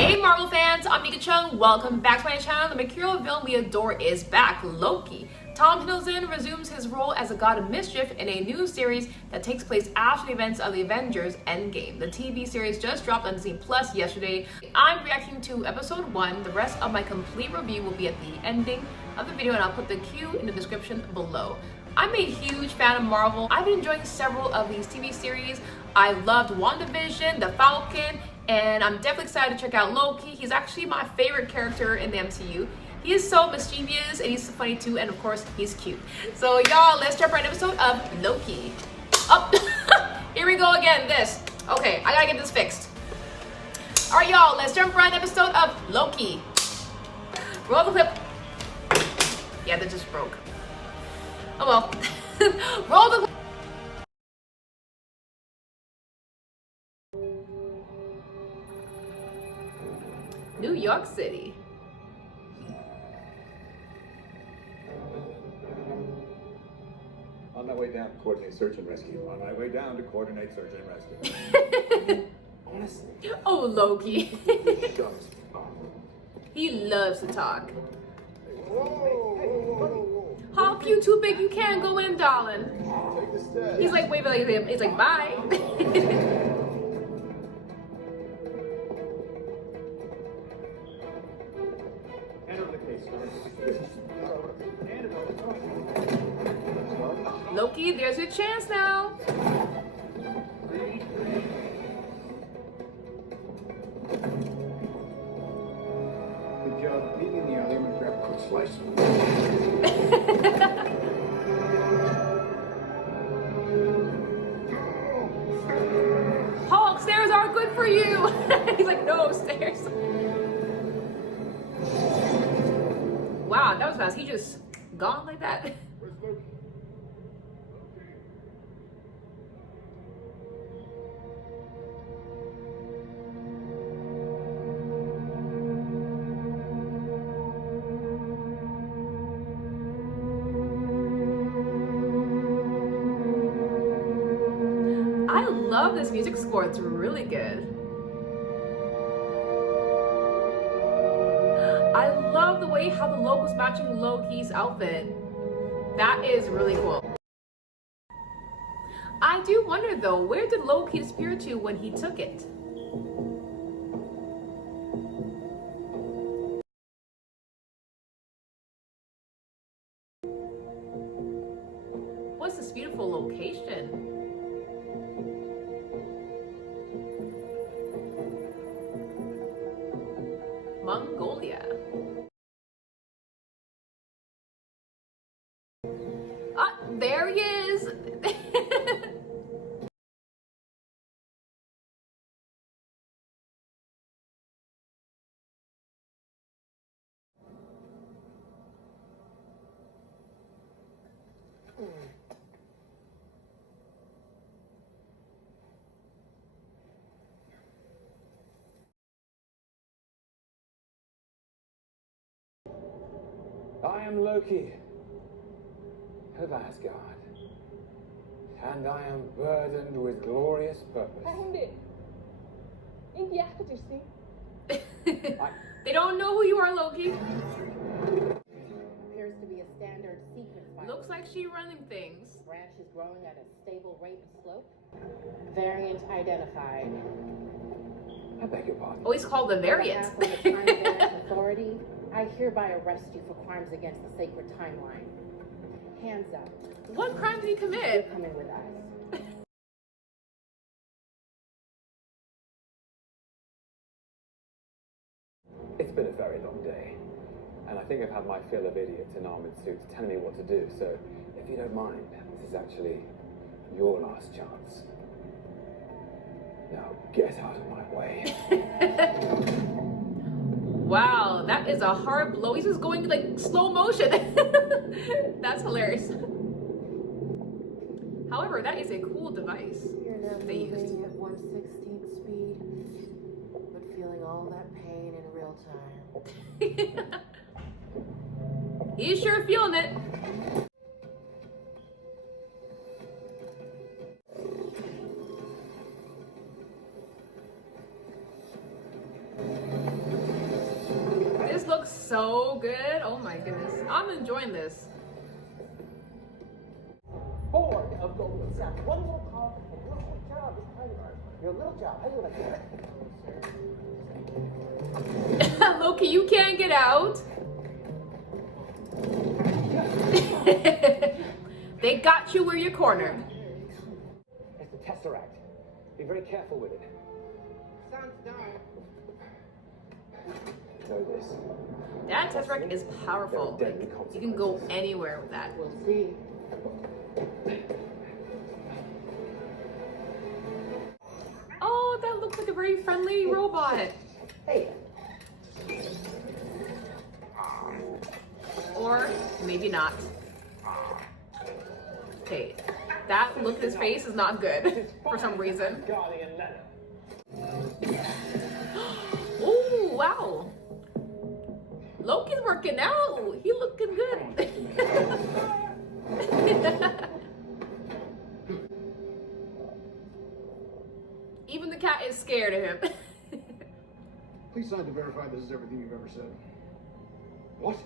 Hey Marvel fans, I'm Nika Chung. Welcome back to my channel. The mercurial villain we adore is back, Loki. Tom Hiddleston resumes his role as a god of mischief in a new series that takes place after the events of the Avengers Endgame. The TV series just dropped on Disney Plus yesterday. I'm reacting to episode 1. The rest of my complete review will be at the ending of the video, and I'll put the cue in the description below. I'm a huge fan of Marvel. I've been enjoying several of these TV series. I loved WandaVision, The Falcon, and I'm definitely excited to check out Loki. He's actually my favorite character in the MCU. He is so mischievous and he's funny too, and of course he's cute. So y'all, let's jump right into an episode of Loki. Oh, here we go again, this. Okay, I gotta get this fixed. All right y'all, let's jump right into an episode of Loki. Roll the clip. Yeah, that just broke. Oh well. Roll the clip. New York City. On my way down to coordinate search and rescue. On my way down to coordinate search and rescue. Honestly. Oh, Loki. He loves to talk. Hulk, you too big, you can't go in, darling. Take the steps. He's like, wait, he's like, bye. Loki, there's your chance now. Good job. Meet me in the alley. I'm gonna grab a quick slice. Hulk, stairs are good for you. He's like, no, stairs. Wow, that was fast. He just gone like that. Where's Loki? I love this music score. It's really good. I love the way how the logo's matching Loki's outfit. That is really cool. I do wonder though, where did Loki disappear to when he took it? What's this beautiful location? Mongolia. Ah, there he is. I am Loki of Asgard, and I am burdened with glorious purpose. Found it. In the accuracy. They don't know who you are, Loki. Appears to be a standard secret file. Looks like she running things. Branch is growing at a stable rate and slope. Variant identified. I beg your pardon. Oh, he's called the variant. On behalf of the Time Variance Authority, I hereby arrest you for crimes against the sacred timeline. Hands up. What crime did he You're commit? coming with us. It's been a very long day, and I think I've had my fill of idiots in armored suits telling me what to do, so if you don't mind, this is actually your last chance. Now get out of my way. Wow, that is a hard blow. He's just going like slow motion. That's hilarious. However, that is a cool device. You're now They moving used. at 1/16 speed, but feeling all that pain in real time. He's sure feeling it. so good. Oh my goodness. I'm enjoying this. Bored of going south. One little call and your whole job is kind of ours. Your little job. How do you like that? Loki, you can't get out. They got you where you're cornered. It's the Tesseract. Be very careful with it. Sounds dumb. Know this. That Tesseract is powerful. There are Like, deadly you can go anywhere with that. We'll see. Oh, that looks like a very friendly robot. Hey. Or maybe not. Okay, that look in his face is not good for some reason. Guardian letter. Oh, wow. Loki's working out. He looking good. Even the cat is scared of him. Please sign to verify this is everything you've ever said. What?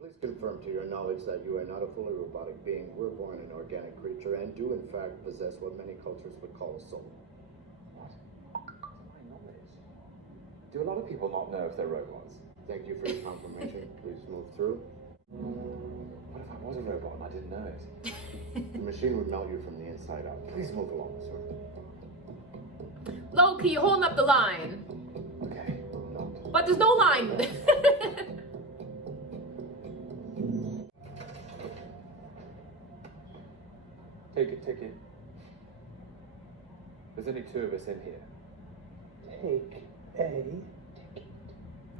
Please confirm to your knowledge that you are not a fully robotic being, were born an organic creature, and do in fact possess what many cultures would call a soul. What? My knowledge. Do a lot of people not know if they're robots? Thank you for your confirmation. Please move through. What if I was a robot and I didn't know it? The machine would melt you from the inside out. Please move along, sir. Loki, you're holding up the line. Okay, not. But there's no line. Take a ticket. There's only 2 of us in here. Take a ticket.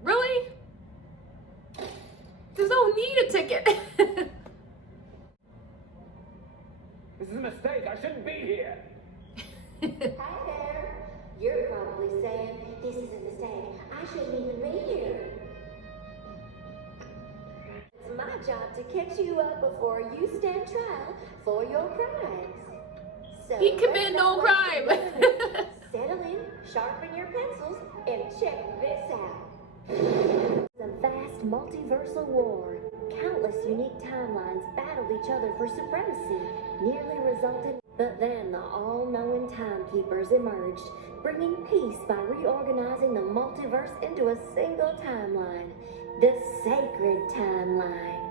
Really? There's no need a ticket. This is a mistake. I shouldn't be here. Hi there. You're probably saying, this is a mistake. I shouldn't even be here. It's my job to catch you up before you stand trial for your crimes. So He committed no crime. settle in, sharpen your pencils, and check this out. The vast multiversal war. Countless unique timelines battled each other for supremacy, nearly resulting. But then the all-knowing timekeepers emerged, bringing peace by reorganizing the multiverse into a single timeline, the sacred timeline.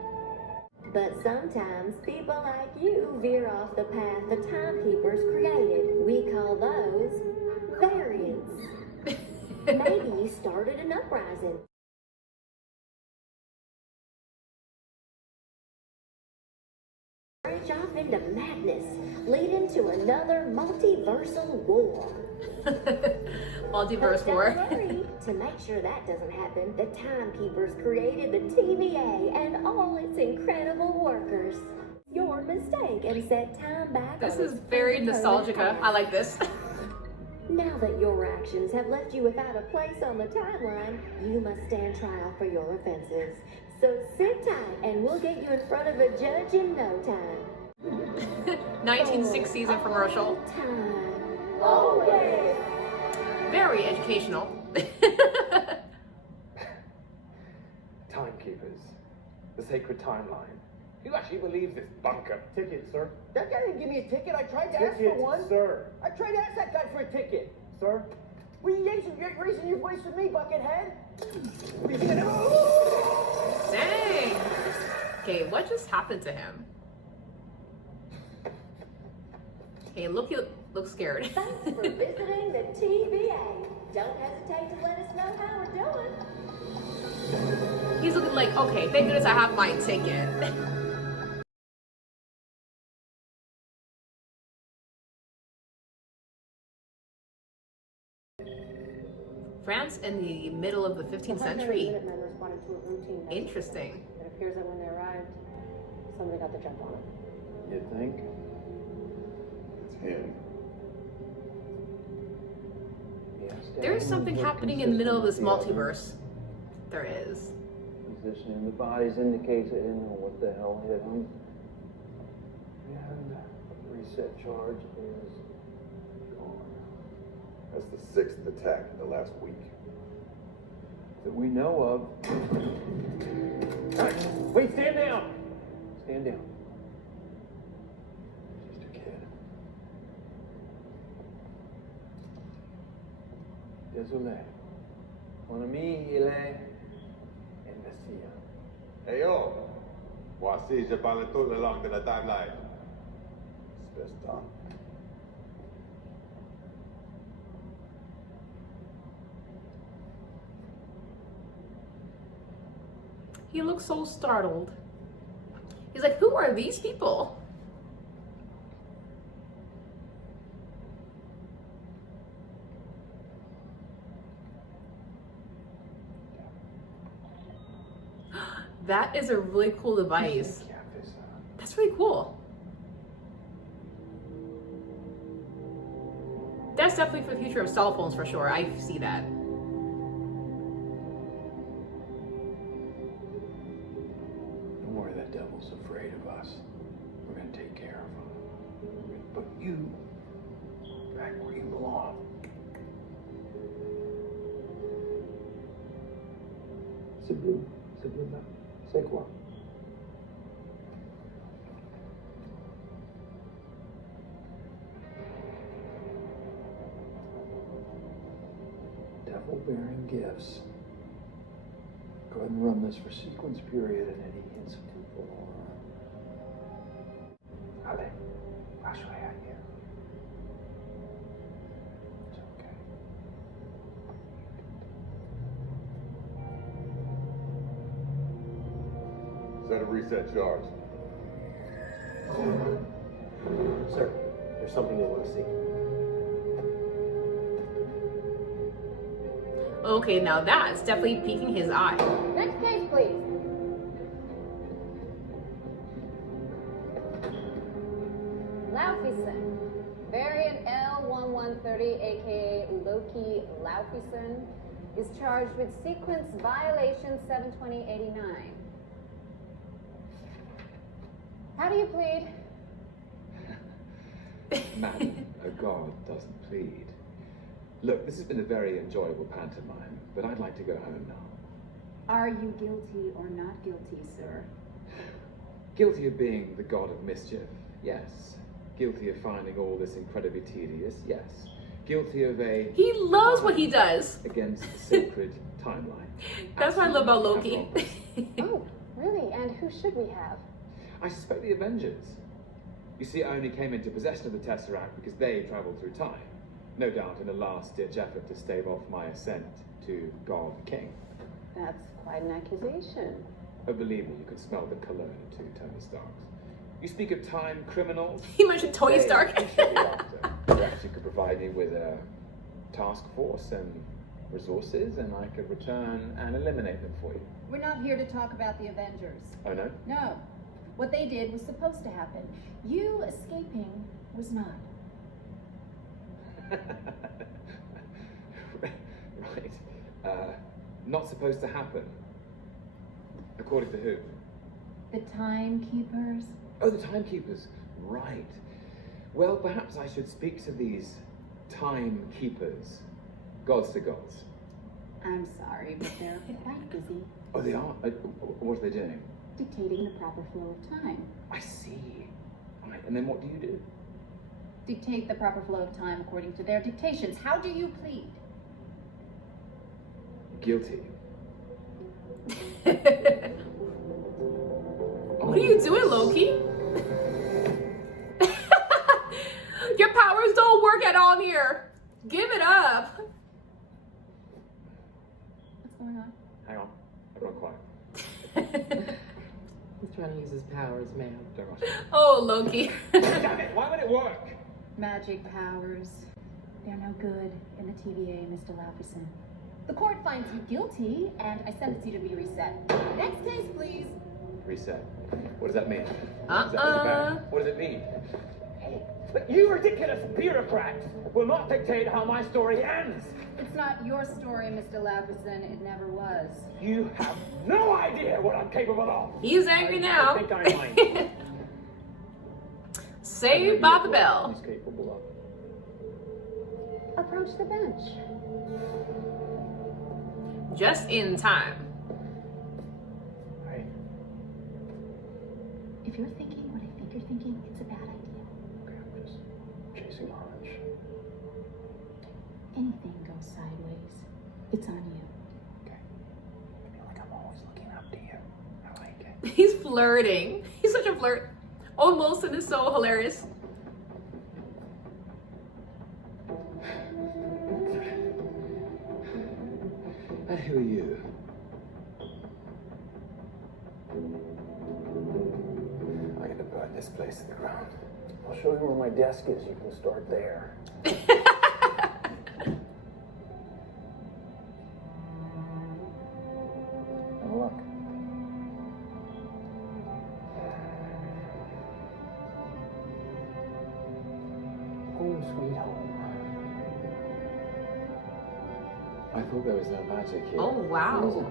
But sometimes people like you veer off the path the timekeepers created. We call those variants. Maybe you started an uprising. Branch off into madness, leading to another multiversal war. Multiverse war. Don't worry. To make sure that doesn't happen, the timekeepers created the TVA and all its incredible workers. Your mistake and set time back. This on is its very predetermined nostalgica. path. I like this. Now that your actions have left you without a place on the timeline, you must stand trial for your offenses. So sit tight and we'll get you in front of a judge in no time. 1960s infomercial. Time. Always. Very educational. Timekeepers. The sacred timeline. Who actually believes this bunker? Ticket, sir. That guy didn't give me a ticket. I tried to ask for one. sir. I tried to ask that guy for a ticket. Sir? What are you raising your voice with me, Buckethead? Dang. Okay, what just happened to him? Okay, Loki looks scared. Thanks for visiting the TVA. Don't hesitate to let us know how we're doing. He's looking like, okay, thank goodness I have my ticket. France in the middle of the 15th century. Minutemen responded to a routine test. Interesting. It appears that when they arrived, somebody got the jump on them. You think? It's him. There is something happening in the middle of this multiverse. There is. Is positioning. The body's indicating what the hell hit him. And the reset charge is gone. That's the 6th attack in the last week. That we know of. Right. Wait, stand down! Stand down. Just a kid. Désolé. Mon ami, il est imbécile. Hey yo! Voici, je parle tout le long de la timeline. Space time. He looks so startled. He's like, who are these people? That is a really cool device. That's really cool. That's definitely for the future of cell phones for sure. I see that. Don't worry, that devil's afraid of us. We're gonna take care of him. We're gonna put you back where you belong. C'est bleu là. C'est quoi? Devil-bearing gifts. Go ahead and run this for sequence period and any hints of temporal. Allez, lâche-le à hier. It's okay. Set a reset charge. Sir, there's something you want to see. Okay, now that's definitely piquing his eye. Next case, please. Laufeyson. Variant L1130, aka Loki Laufeyson, is charged with sequence violation 72089. How do you plead? Madam, a god doesn't plead. Look, this has been a very enjoyable pantomime, but I'd like to go home now. Are you guilty or not guilty, sir? Guilty of being the god of mischief, yes. Guilty of finding all this incredibly tedious, yes. Guilty of a... He loves what he does. Against the sacred timeline. That's what I love about Loki. Oh, really? And who should we have? I suspect the Avengers. You see, I only came into possession of the Tesseract because they traveled through time. No doubt in a last-ditch effort to stave off my ascent to God King. That's quite an accusation. Oh, believe me, you can smell the cologne to Tony Stark's. You speak of time criminals. He mentioned Tony Stark. Perhaps you could provide me with a task force and resources, and I could return and eliminate them for you. We're not here to talk about the Avengers. Oh, no? No. What they did was supposed to happen. You escaping was not. Right. Not supposed to happen. According to who? The Timekeepers? Oh, the Timekeepers. Right. Well, perhaps I should speak to these Timekeepers. Gods to gods. I'm sorry, but they're quite busy. Oh, they are? What are they doing? Dictating the proper flow of time. I see. Right, and then what do you do? Dictate the proper flow of time according to their dictations. How do you plead? Guilty. What are you doing, Loki? Your powers don't work at all here. Give it up. What's going on? Hang on. Everyone quiet. He's trying to use his powers, ma'am. Don't rush me. Oh, Loki. Damn it, why would it work? Magic powers. They're no good in the TVA, Mr. Laufeyson. The court finds you guilty, and I sentence you to be reset. Next case, please. Reset. What does that mean? Uh-uh. What does it mean? Hey, But you ridiculous bureaucrats will not dictate how my story ends. It's not your story, Mr. Laverson. It never was. You have no idea what I'm capable of. He's angry now. I think I mind. Saved by the bell. He's capable of. Approach the bench. Just in time. Hey. If you're thinking what I think you're thinking, it's a bad idea. Okay, I'm just chasing a hunch. Anything goes sideways, it's on you. Okay. I feel like I'm always looking up to you. I like it. He's flirting. He's such a flirt. Owen Wilson is so hilarious. And who are you? I'm gonna burn this place to the ground. I'll show you where my desk is. You can start there. Have a look. Home sweet home. I thought there was no magic here. Oh, wow.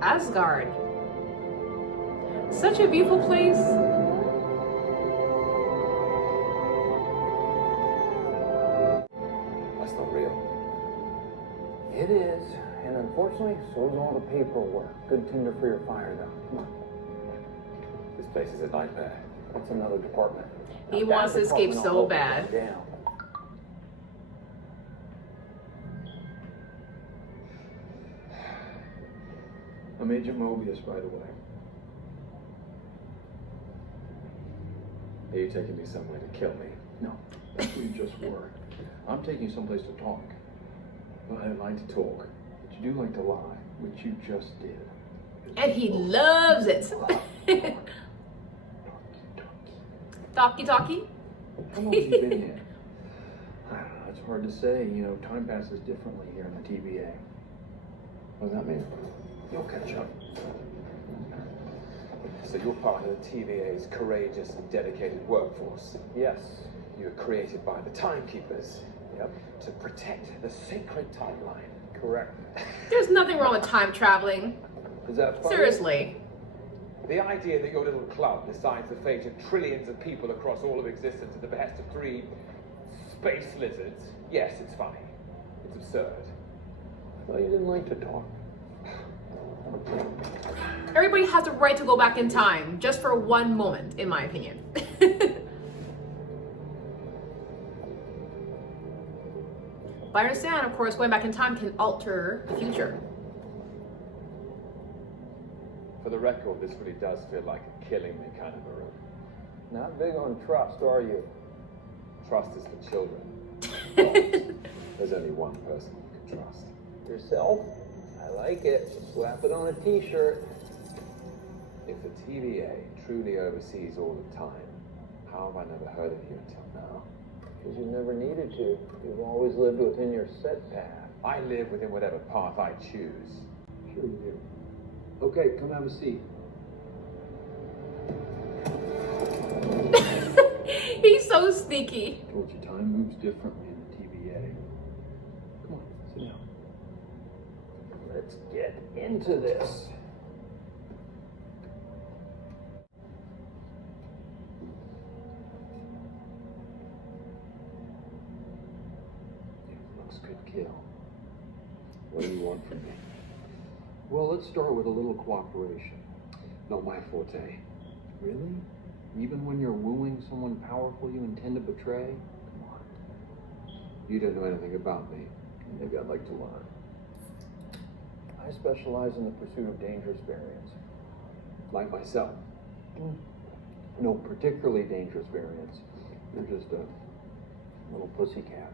Asgard. Such a beautiful place. That's not real. It is, and unfortunately, so is all the paperwork. Good tinder for your fire, though. Come on. This place is a nightmare. That's another department. He Now, wants that to escape department so I'll bad. open down. I'm Agent Mobius, by the way. Are you taking me somewhere to kill me? No, that's where you just were. I'm taking you someplace to talk. Well, I don't like to talk. But you do like to lie, which you just did. And he loves it. Talkie talkie. How long have you been here? I don't know, it's hard to say. You know, time passes differently here in the TVA. What does that mean? You'll catch up. So you're part of the TVA's courageous and dedicated workforce. Yes. You were created by the Timekeepers. Yep. To protect the sacred timeline. Correct. There's nothing wrong with time traveling. Is that funny? Seriously. The idea that your little club decides the fate of trillions of people across all of existence at the behest of 3 space lizards, yes, it's funny. It's absurd. Well, you didn't like to talk. Everybody has the right to go back in time, just for one moment, in my opinion. But I understand, of course, going back in time can alter the future. For the record, this really does feel like a killing me kind of a room. Not big on trust, are you? Trust is for children. There's only one person you can trust. Yourself? I like it. Slap it on a t-shirt. If the TVA truly oversees all of time, how have I never heard of you until now? Because you never needed to. You've always lived within your set path. I live within whatever path I choose. Sure you do. Okay, come have a seat. He's so sneaky. Told you time moves differently in the TVA. Come on, sit down. Let's get into this. Looks good kill. What do you want from me? Well, let's start with a little cooperation. Not my forte. Really? Even when you're wooing someone powerful you intend to betray? Come on. You don't know anything about me. Maybe I'd like to learn. I specialize in the pursuit of dangerous variants. Like myself. No particularly dangerous variants. You're just a little pussycat.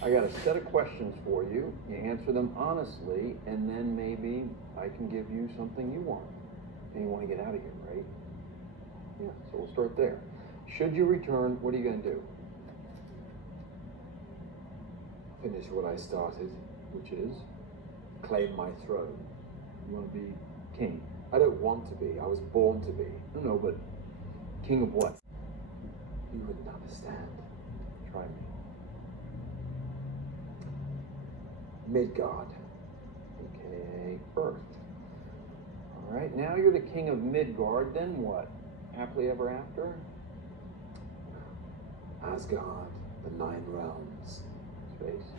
I got a set of questions for you. You answer them honestly, and then maybe I can give you something you want. And you want to get out of here, right? Yeah, so we'll start there. Should you return, what are you going to do? Finish what I started. Which is? Claim my throne. You want to be king? I don't want to be. I was born to be. No, but king of what? You wouldn't understand. Try me. Midgard. Okay, Earth. All right, now you're the king of Midgard, then what? Happily ever after? Asgard, the 9 realms. Space.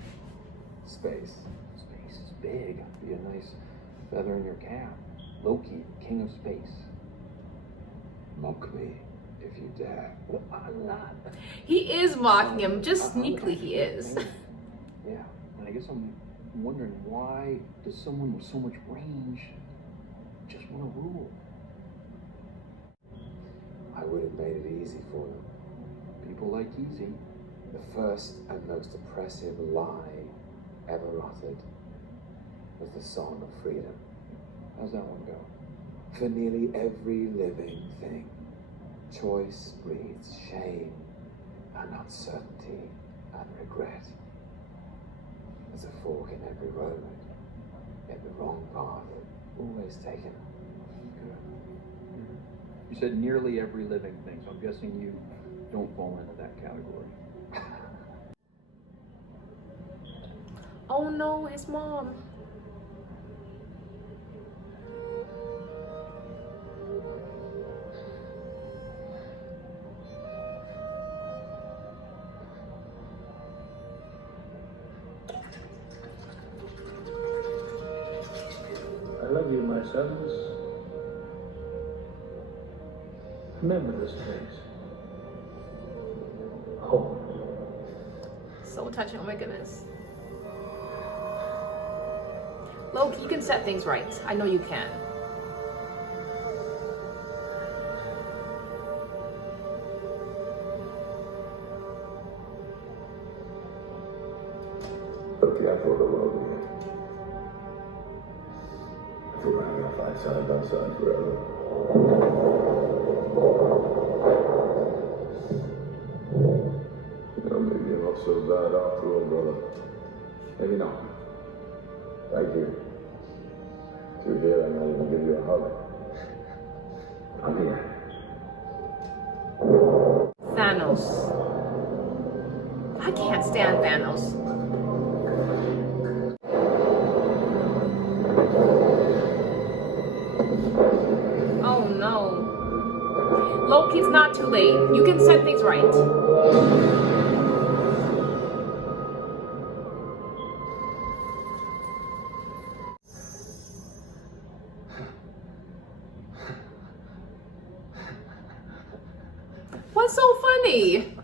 Space. Space is big. Be a nice feather in your cap. Loki, king of space. Mock me if you dare. Well, I'm not. He is mocking him, just sneakily he is. Yeah, and I guess I'm wondering, why does someone with so much range just want to rule? I would have made it easy for them. People like easy. The first and most oppressive lie ever uttered was the song of freedom. How's that one go? For nearly every living thing, choice breeds shame and uncertainty and regret. There's a fork in every road, yet the wrong path always taken. Good. You said nearly every living thing, so I'm guessing you don't fall into that category. Oh no, his mom. I love you, my sons. Remember this, please. Oh. So touching, oh my goodness. Loki, you can set things right. I know you can. Loki, I thought the world of you. I thought we're gonna fight side by side forever. You know, maybe you're not so bad after all, brother. Maybe not. Thank you. You're here, I'm not even give you a hug. I'm here. Thanos. I can't stand Thanos. Oh no. Loki, it's not too late. You can set things right. What's so funny?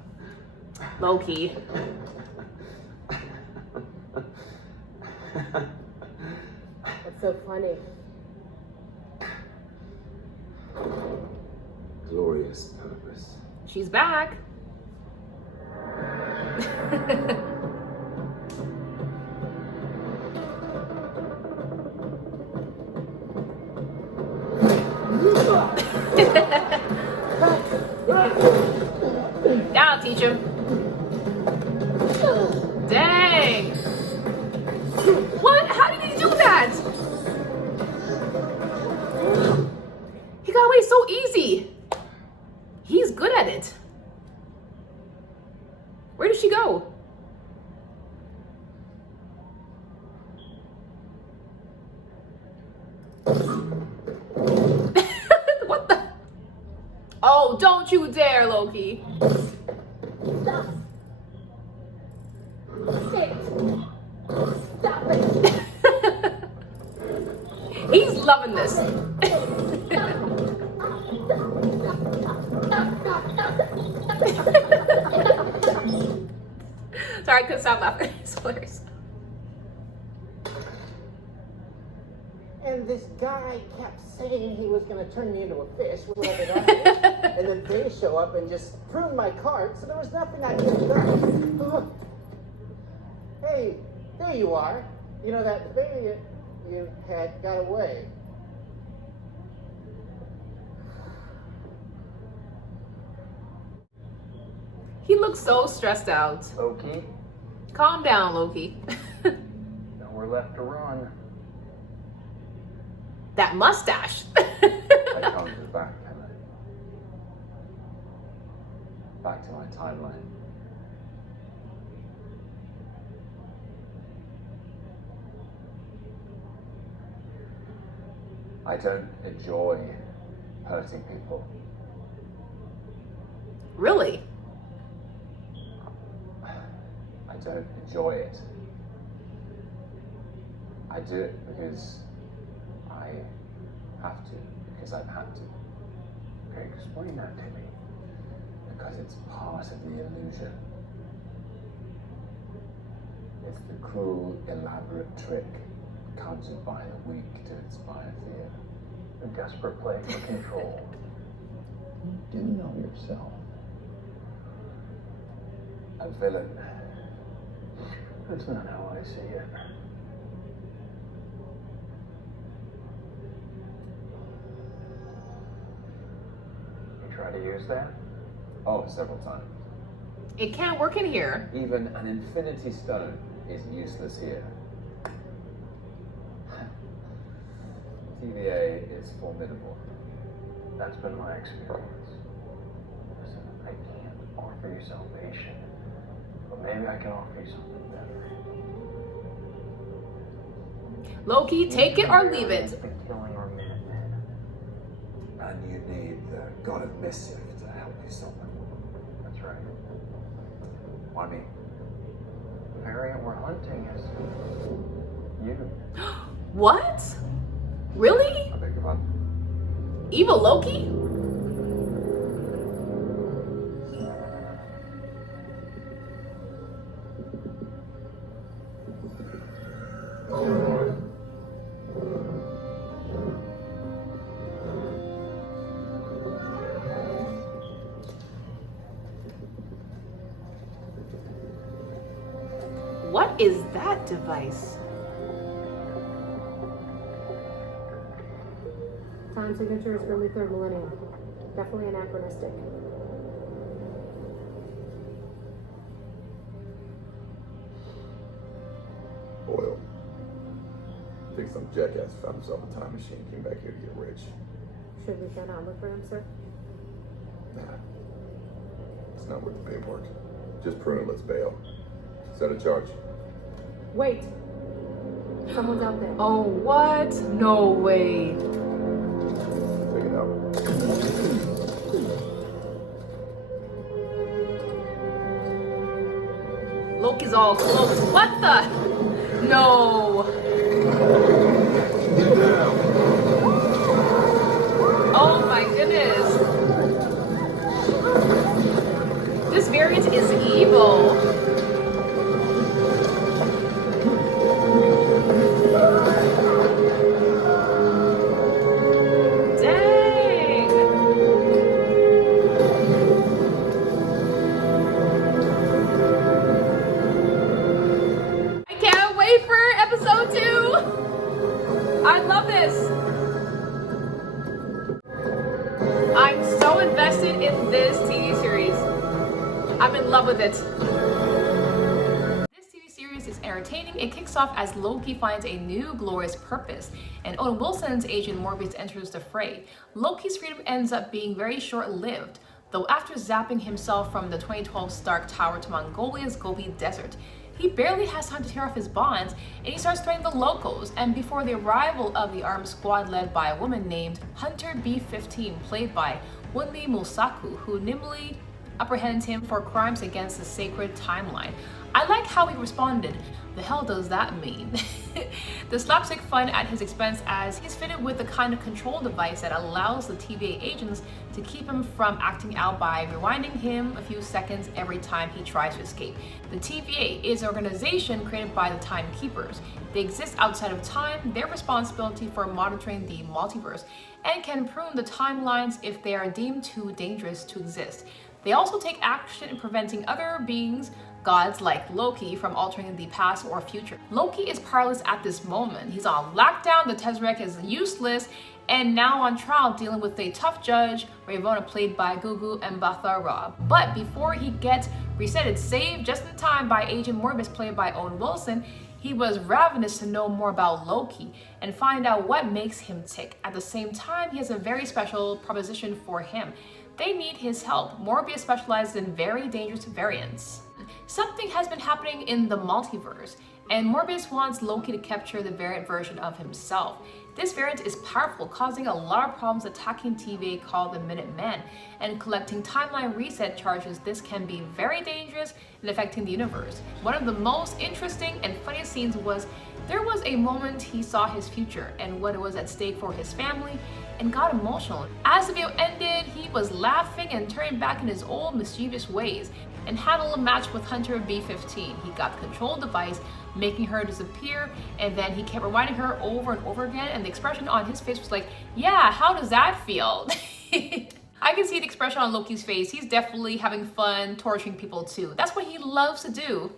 Loki. What's so funny? Glourious Purpose. She's back. Now teach him. Dang. What? How did he do that? He got away so easy. He's good at it. Where did she go? What the? Oh, don't you dare, Loki. Stop. Stop it. He's loving this. Sorry, I couldn't stop laughing. It's hilarious. And this guy kept saying he was going to turn me into a fish with webbed eyes. And then they show up and just prune my cart, so there was nothing I could have done. Hey, there you are. You know, that baby you had got away. He looks so stressed out. Loki, Calm down, Loki. nowhere left to run. That mustache. That comes back tonight. back to my timeline. I don't enjoy hurting people. Really? I don't enjoy it. I do it because I have to, because I've had to. Okay, explain that to me. Because it's part of the illusion. It's the cruel, elaborate trick conjured by the weak to inspire fear. A desperate play for control. You do know yourself. A villain. That's not how I see it. You try to use that? Oh, several times. It can't work in here. Even an infinity stone is useless here. TVA is formidable. That's been my experience. Listen, I can't offer you salvation, but maybe I can offer you something better. Loki, take it or leave it. For killing our Minutemen. And you need the god of mischief to help you solve them. That's right. Why me? The variant we're hunting is you. What? Really? I beg your pardon? Evil Loki? What is that device? Time signature is early 3rd millennium. Definitely anachronistic. Oil. I think some jackass found himself a time machine and came back here to get rich. Should we go out and look for him, sir? Nah. It's not worth the paperwork. Just prune and let's bail. Set a charge. Wait! Someone's out there. Oh, what? No way. Take it out. Loki's all close. What the? No. Oh my goodness. This variant is evil. I love this. I'm so invested in this TV series. I'm in love with it. This TV series is entertaining. It kicks off as Loki finds a new glorious purpose, and Owen Wilson's agent Morbius enters the fray. Loki's freedom ends up being very short-lived, though after zapping himself from the 2012 Stark Tower to Mongolia's Gobi Desert, he barely has time to tear off his bonds, and he starts threatening the locals. And before the arrival of the armed squad led by a woman named Hunter B-15, played by Wunmi Mosaku, who nimbly apprehends him for crimes against the sacred timeline. I like how he responded. The hell does that mean? The slapstick fun at his expense, as he's fitted with the kind of control device that allows the TVA agents to keep him from acting out by rewinding him a few seconds every time he tries to escape. The TVA is an organization created by the Timekeepers. They exist outside of time, their responsibility for monitoring the multiverse, and can prune the timelines if they are deemed too dangerous to exist. They also take action in preventing other beings, gods like Loki, from altering the past or future. Loki is powerless at this moment. He's on lockdown, the Tesseract is useless, and now on trial dealing with a tough judge, Ravonna, played by Gugu Mbatha-Raw. But before he gets resetted, saved just in time by Agent Morbius, played by Owen Wilson, he was ravenous to know more about Loki and find out what makes him tick. At the same time, he has a very special proposition for him. They need his help. Morbius specializes in very dangerous variants. Something has been happening in the multiverse, and Morbius wants Loki to capture the variant version of himself. This variant is powerful, causing a lot of problems attacking TVA called the Minutemen, and collecting timeline reset charges. This can be very dangerous and affecting the universe. One of the most interesting and funniest scenes was there was a moment he saw his future and what was at stake for his family and got emotional. As the video ended, he was laughing and turning back in his old mischievous ways and handled a match with Hunter B-15. He got the control device, making her disappear, and then he kept reminding her over and over again, and the expression on his face was like, yeah, how does that feel? I can see the expression on Loki's face. He's definitely having fun torturing people too. That's what he loves to do.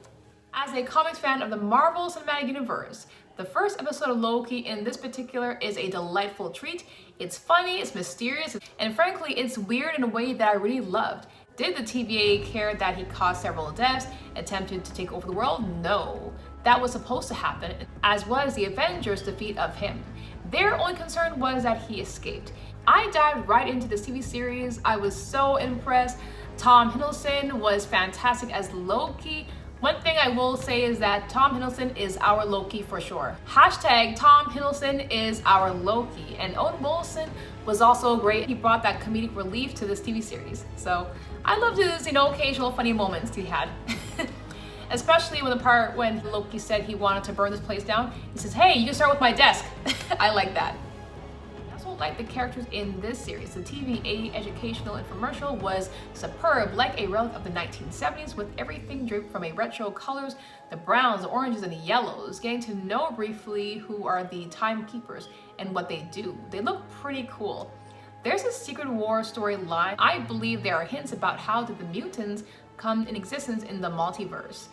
As a comics fan of the Marvel Cinematic Universe, the first episode of Loki in this particular is a delightful treat. It's funny, it's mysterious, and frankly, it's weird in a way that I really loved. Did the TVA care that he caused several deaths, attempted to take over the world? No. That was supposed to happen, as was the Avengers' defeat of him. Their only concern was that he escaped. I dived right into this TV series. I was so impressed. Tom Hiddleston was fantastic as Loki. One thing I will say is that Tom Hiddleston is our Loki for sure. Hashtag Tom Hiddleston is our Loki. And Owen Wilson was also great. He brought that comedic relief to this TV series. So I loved his, occasional funny moments he had. Especially when the part when Loki said he wanted to burn this place down. He says, hey, you can start with my desk. I like that. I also like the characters in this series. The TVA educational infomercial was superb, like a relic of the 1970s, with everything draped from a retro colors, the browns, the oranges, and the yellows. Getting to know briefly who are the timekeepers and what they do. They look pretty cool. There's a Secret War storyline. I believe there are hints about how did the mutants come in existence in the multiverse,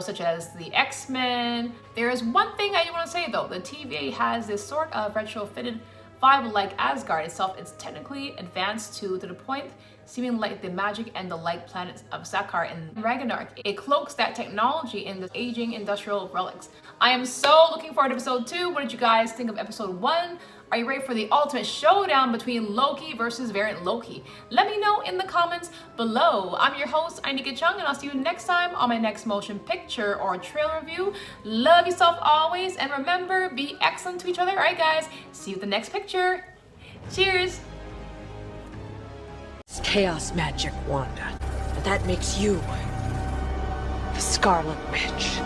such as the X-Men. There is one thing I do want to say though, the TVA has this sort of retrofitted vibe like Asgard itself. It's technically advanced to the point seeming like the magic and the light planets of Sakaar in Ragnarok. It cloaks that technology in the aging industrial relics. I am so looking forward to episode 2. What did you guys think of episode 1? Are you ready for the ultimate showdown between Loki versus variant Loki? Let me know in the comments below. I'm your host, Anika Chung, and I'll see you next time on my next motion picture or trailer review. Love yourself always, and remember, be excellent to each other. All right, guys, see you with the next picture. Cheers. It's chaos magic, Wanda. And that makes you the Scarlet Witch.